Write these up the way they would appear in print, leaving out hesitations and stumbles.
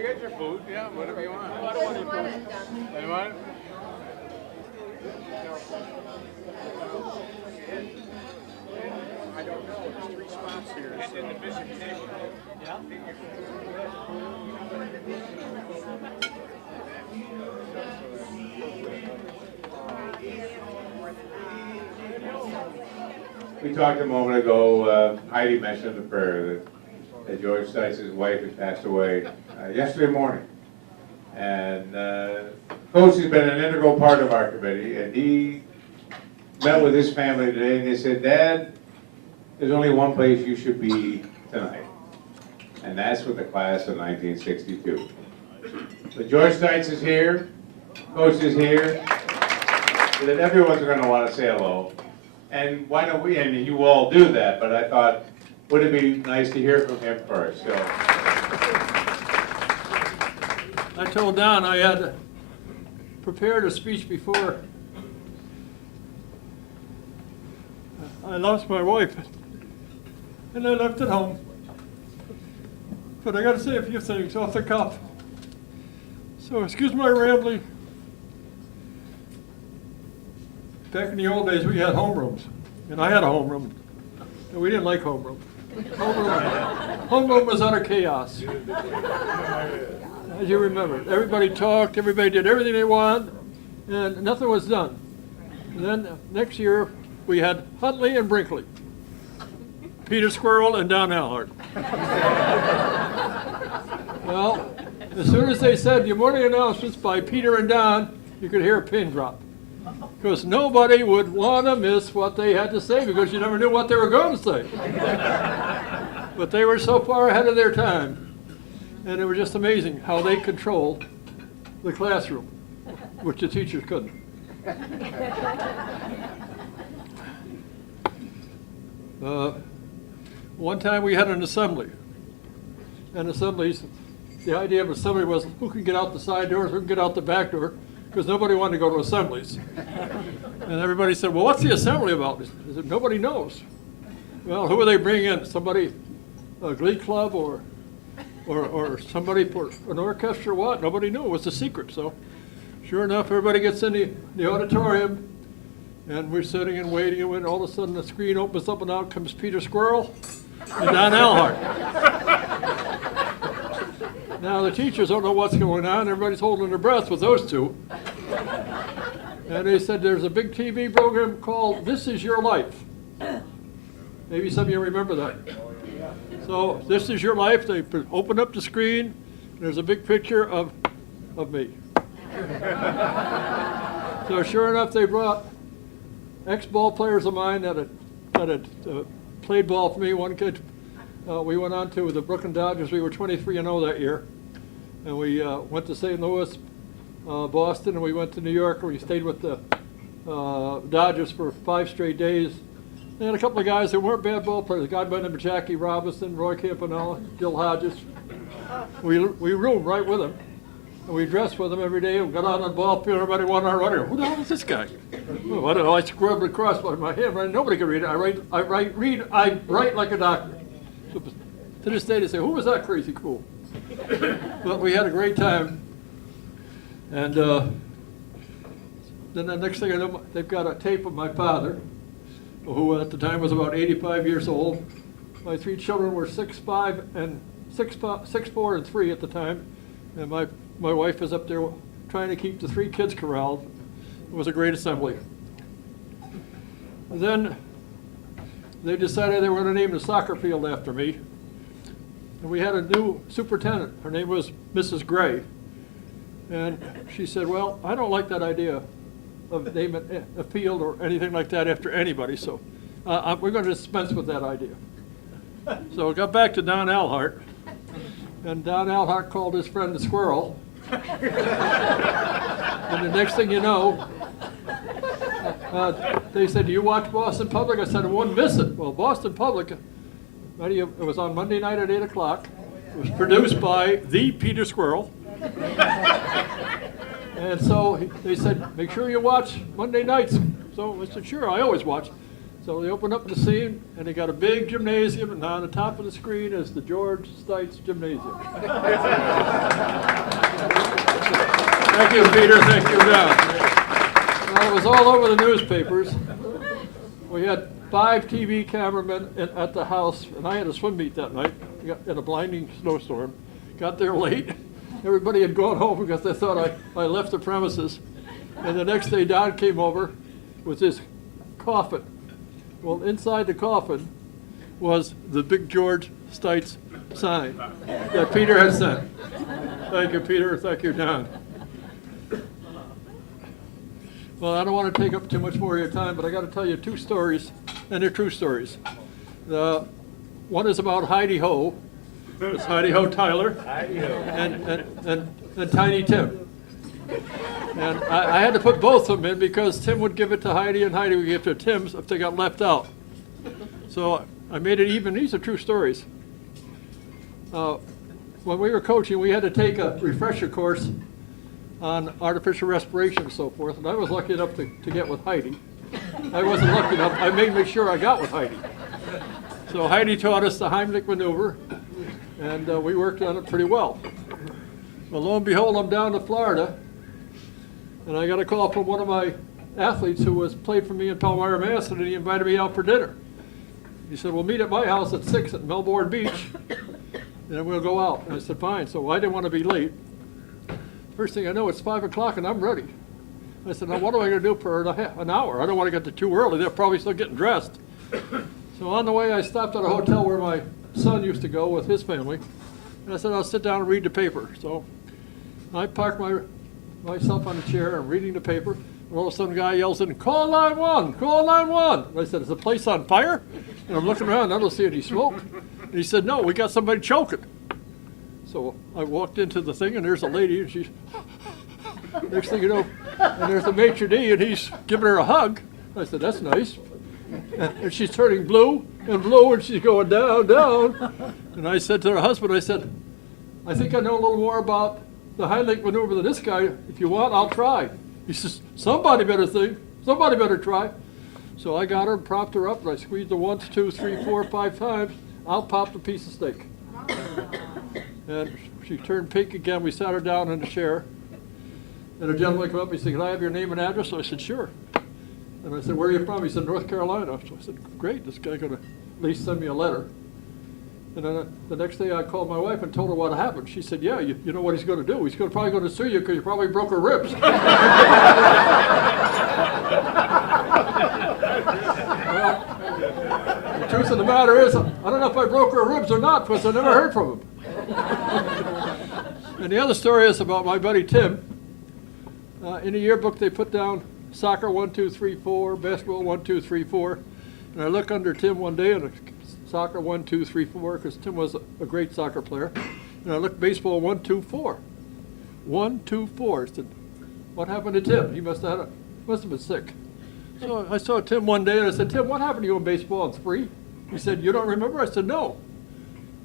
we got your food. Yeah, whatever you want. I don't want any food. You want it? I don't know. There's 3 spots here. It's in the Bishop table. Yeah. We talked a moment ago, Heidi mentioned the prayer that George Stites' wife had passed away yesterday morning. And Coach has been an integral part of our committee, and he met with his family today, and they said, Dad, there's only one place you should be tonight, and that's with the class of 1962. But George Stites is here, Coach is here, so that everyone's going to want to say hello. And why don't we, and you all do that, but I thought, would it be nice to hear from him first? So. I told Don I had prepared a speech before I lost my wife, and I left at home. But I got to say a few things off the cuff. So excuse my rambling. Back in the old days, we had homerooms, and I had a homeroom, and we didn't like homeroom. Homeroom was utter chaos. As you remember, everybody talked, everybody did everything they wanted, and nothing was done. And then next year, we had Huntley and Brinkley, Peter Squirrel and Don Alhart. Well, as soon as they said your morning announcements by Peter and Don, you could hear a pin drop. Because nobody would want to miss what they had to say because you never knew what they were going to say. But they were so far ahead of their time. And it was just amazing how they controlled the classroom, which the teachers couldn't. One time we had an assembly. And assemblies, the idea of assembly was who can get out the side doors, who can get out the back door, because nobody wanted to go to assemblies. And everybody said, well, what's the assembly about? I said, nobody knows. Well, who are they bringing in? Somebody, a glee club or somebody for an orchestra, what? Nobody knew. It was a secret. So sure enough, everybody gets in the auditorium, and we're sitting and waiting, and when all of a sudden the screen opens up, and out comes Peter Squirrel and Don Alhart. Now the teachers don't know what's going on. Everybody's holding their breath with those two. And they said there's a big TV program called This Is Your Life. Maybe some of you remember that. So This Is Your Life, they open up the screen, and there's a big picture of me. So sure enough, they brought ex-ball players of mine that had played ball for me. One kid, we went on to the Brooklyn Dodgers. We were 23-0 that year. And we went to St. Louis, Boston, and we went to New York, and we stayed with the Dodgers for 5 straight days. They had a couple of guys that weren't bad ball players. A guy by the name of Jackie Robinson, Roy Campanella, Gil Hodges. We roomed right with them. And we dressed with them every day. We got out on the ball field. Everybody wanted our runner. Who the hell is this guy? Oh, I don't know. I scrubbed it across by my hand. Nobody could read it. I write like a doctor. So, to this day, they say, who was that crazy cool? But we had a great time. And then the next thing I know, they've got a tape of my father, who at the time was about 85 years old. My 3 children were 6'4" and 3 at the time. And my wife was up there trying to keep the 3 kids corralled. It was a great assembly. And then they decided they were going to name the soccer field after me. And we had a new superintendent. Her name was Mrs. Gray. And she said, well, I don't like that idea of naming a field or anything like that after anybody, so we're going to dispense with that idea. So I got back to Don Alhart, and Don Alhart called his friend the Squirrel. And the next thing you know, they said, do you watch Boston Public? I said, I wouldn't miss it. Well, Boston Public, it was on Monday night at 8 o'clock. It was produced by the Peter Squirrel. And so they said, make sure you watch Monday nights. So I said, sure, I always watch. So they opened up the scene, and they got a big gymnasium, and on the top of the screen is the George Stites Gymnasium. Thank you, Peter. Thank you, Don. Well, it was all over the newspapers. We had 5 TV cameramen at the house, and I had a swim meet that night in a blinding snowstorm. Got there late. Everybody had gone home because they thought I left the premises. And the next day, Don came over with this coffin. Well, inside the coffin was the Big George Stites sign that Peter had sent. Thank you, Peter. Thank you, Don. Well, I don't want to take up too much more of your time, but I got to tell you 2 stories, and they're true stories. One is about Heidi Ho. It's Heidi Ho Tyler. And Tiny Tim. And I had to put both of them in because Tim would give it to Heidi and Heidi would give it to Tim if they got left out. So I made it even. These are true stories. When we were coaching, we had to take a refresher course on artificial respiration and so forth, and I was lucky enough to get with Heidi. I wasn't lucky enough. I made sure I got with Heidi. So Heidi taught us the Heimlich maneuver, and we worked on it pretty well. Well, lo and behold, I'm down to Florida, and I got a call from one of my athletes who played for me in Palmyra, Mass, and he invited me out for dinner. He said, we'll meet at my house at 6 at Melbourne Beach, and then we'll go out. And I said, fine. So I didn't want to be late. First thing I know, it's 5 o'clock and I'm ready. I said, now what am I going to do for an hour? I don't want to get there too early. They're probably still getting dressed. So on the way, I stopped at a hotel where my son used to go with his family. And I said, I'll sit down and read the paper. So I parked myself on a chair. I'm reading the paper. And all of a sudden, a guy yells in, call 911, call 911. And I said, is the place on fire? And I'm looking around, I don't see any smoke. And he said, no, we got somebody choking. So I walked into the thing, and there's a lady, and she's, next thing you know, and there's the maitre d', and he's giving her a hug. I said, that's nice. And she's turning blue, and she's going down, down. And I said to her husband, I said, I think I know a little more about the Heimlich maneuver than this guy. If you want, I'll try. He says, somebody better try. So I got her and propped her up, and I squeezed her 1, 2, 3, 4, 5 times. Out popped a piece of steak. And she turned pink again. We sat her down in a chair. And a gentleman came up and he said, can I have your name and address? So I said, sure. And I said, where are you from? He said, North Carolina. So I said, great, this guy's going to at least send me a letter. And then the next day I called my wife and told her what happened. She said, yeah, you know what he's going to do. He's probably going to sue you because you probably broke her ribs. Well, the truth of the matter is, I don't know if I broke her ribs or not because I never heard from him. And the other story is about my buddy Tim. In the yearbook they put down soccer 1, 2, 3, 4, basketball 1, 2, 3, 4. And I look under Tim one day and soccer 1, 2, 3, 4 because Tim was a great soccer player. And I looked baseball 1, 2, 4. 1, 2, 4. I said, what happened to Tim? He must have been sick. So I saw Tim one day and I said, Tim, what happened to you in baseball in spree? He said, you don't remember? I said, no.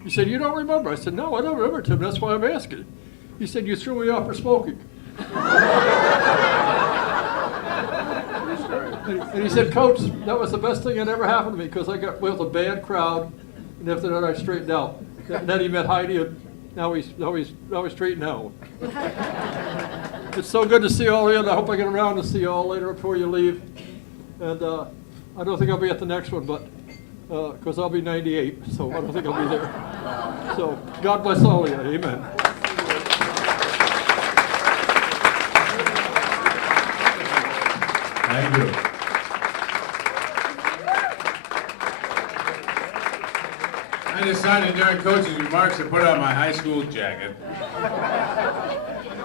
He said, you don't remember? I said, no, I don't remember, Tim. That's why I'm asking. He said, you threw me off for smoking. And he said, Coach, that was the best thing that ever happened to me because I got with a bad crowd, and after that I straightened out. And then he met Heidi, and now he's straightened out. It's so good to see all of you, and I hope I get around to see you all later before you leave. And I don't think I'll be at the next one, but because I'll be 98, so I don't think I'll be there. So God bless all of you. Amen. Thank you. I decided during coach's remarks to put on my high school jacket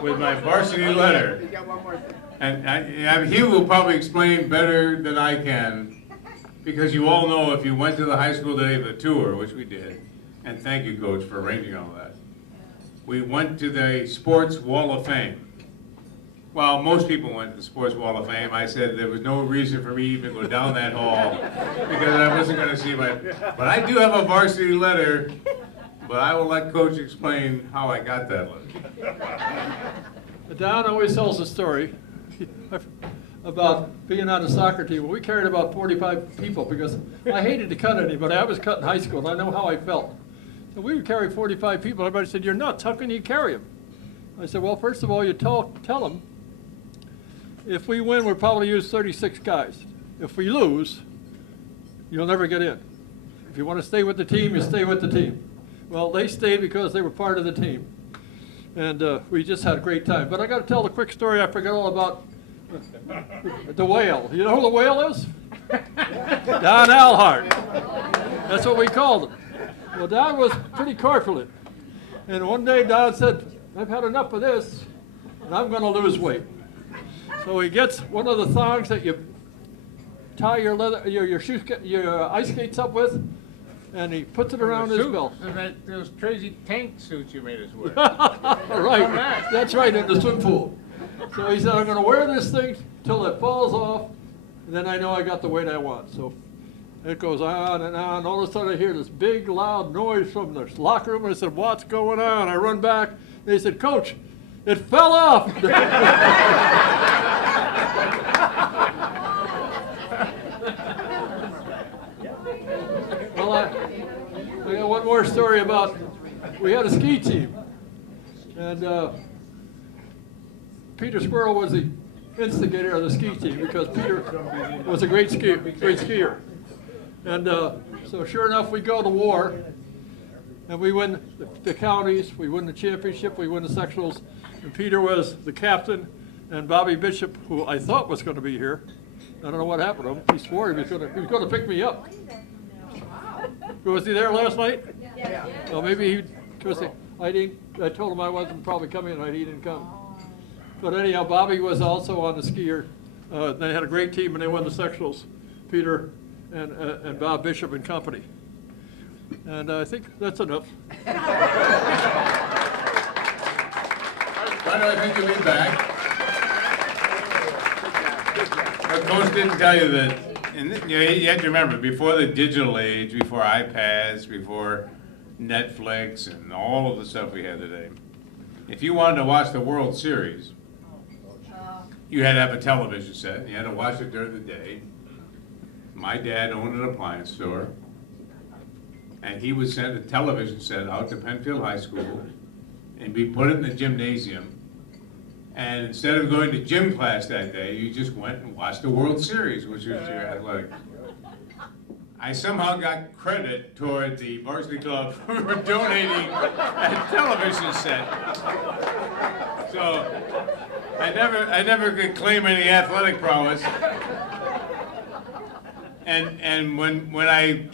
with my varsity letter. And he will probably explain better than I can, because you all know if you went to the high school day of the tour, which we did, and thank you, Coach, for arranging all that. We went to the Sports Wall of Fame. Well, most people went to the Sports Wall of Fame. I said there was no reason for me even to go down that hall because I wasn't going to see my... But I do have a varsity letter, but I will let Coach explain how I got that letter. Don always tells a story about being on the soccer team. We carried about 45 people because I hated to cut anybody. I was cut in high school, and I know how I felt. So we would carry 45 people. Everybody said, you're nuts. How can you carry them? I said, well, first of all, you tell them, if we win, we'll probably use 36 guys. If we lose, you'll never get in. If you want to stay with the team, you stay with the team. Well, they stayed because they were part of the team. And we just had a great time. But I got to tell a quick story. I forgot all about the whale. You know who the whale is? Don Alhart. That's what we called him. Well, Don was pretty corpulent. And one day Don said, I've had enough of this, and I'm going to lose weight. So he gets one of the thongs that you tie your ice skates up with, and he puts it around his belt. Those crazy tank suits you made us wear. Right, that's right, in the swim pool. So he said, I'm going to wear this thing till it falls off, and then I know I got the weight I want. So it goes on and on. All of a sudden I hear this big loud noise from the locker room, and I said, what's going on? I run back, and they said, Coach, it fell off. Well, I got one more story about, we had a ski team, and Peter Squirrel was the instigator of the ski team because Peter was a great skier. And so sure enough, we go to war, and we win the counties, we win the championship, we win the sectionals, and Peter was the captain, and Bobby Bishop, who I thought was going to be here, I don't know what happened to him, he swore he was going to pick me up. Was he there last night? Yeah. Well, maybe he, because I told him I wasn't probably coming tonight, he didn't come. But anyhow, Bobby was also on the skier. They had a great team and they won the sectionals, Peter and Bob Bishop and company. And I think that's enough. Why do I think you'll be back? But Coach didn't tell you that, and you have to remember, before the digital age, before iPads, before Netflix, and all of the stuff we have today, if you wanted to watch the World Series, you had to have a television set. You had to watch it during the day. My dad owned an appliance store, and he would send a television set out to Penfield High School, and we put it in the gymnasium. And instead of going to gym class that day, you just went and watched the World Series, which was your athletic. I somehow got credit toward the varsity club for donating a television set. So I never could claim any athletic prowess. And when I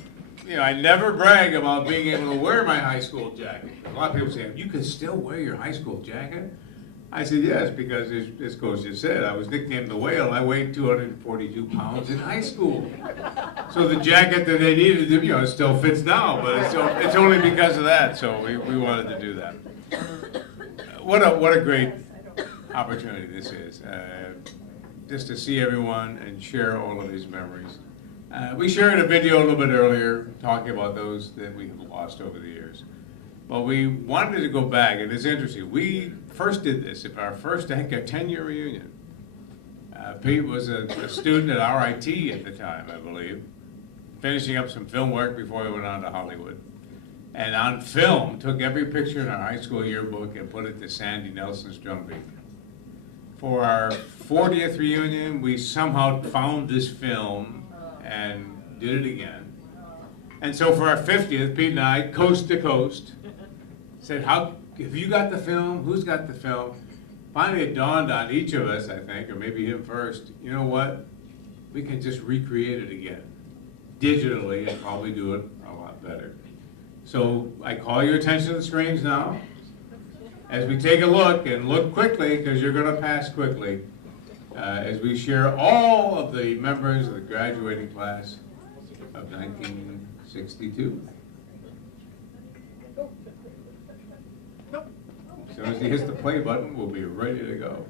never brag about being able to wear my high school jacket. A lot of people say, you can still wear your high school jacket? I said, yes, because as Coach just said, I was nicknamed the Whale. I weighed 242 pounds in high school. So the jacket that they needed, it still fits now, but it's only because of that. So we wanted to do that. What a great opportunity this is, just to see everyone and share all of these memories. We shared a video a little bit earlier talking about those that we have lost over the years. But we wanted to go back, and it's interesting. We first did this at our first, I think, a 10-year reunion. Pete was a student at RIT at the time, I believe, finishing up some film work before he went on to Hollywood. And on film, took every picture in our high school yearbook and put it to Sandy Nelson's drumbeat. For our 40th reunion, we somehow found this film and did it again. And so for our 50th, Pete and I, coast to coast, said, have you got the film? Who's got the film? Finally it dawned on each of us, I think, or maybe him first, you know what? We can just recreate it again, digitally, and probably do it a lot better. So I call your attention to the screens now. As we take a look, and look quickly, because you're going to pass quickly, as we share all of the members of the graduating class of 1962. As soon as he hits the play button, we'll be ready to go.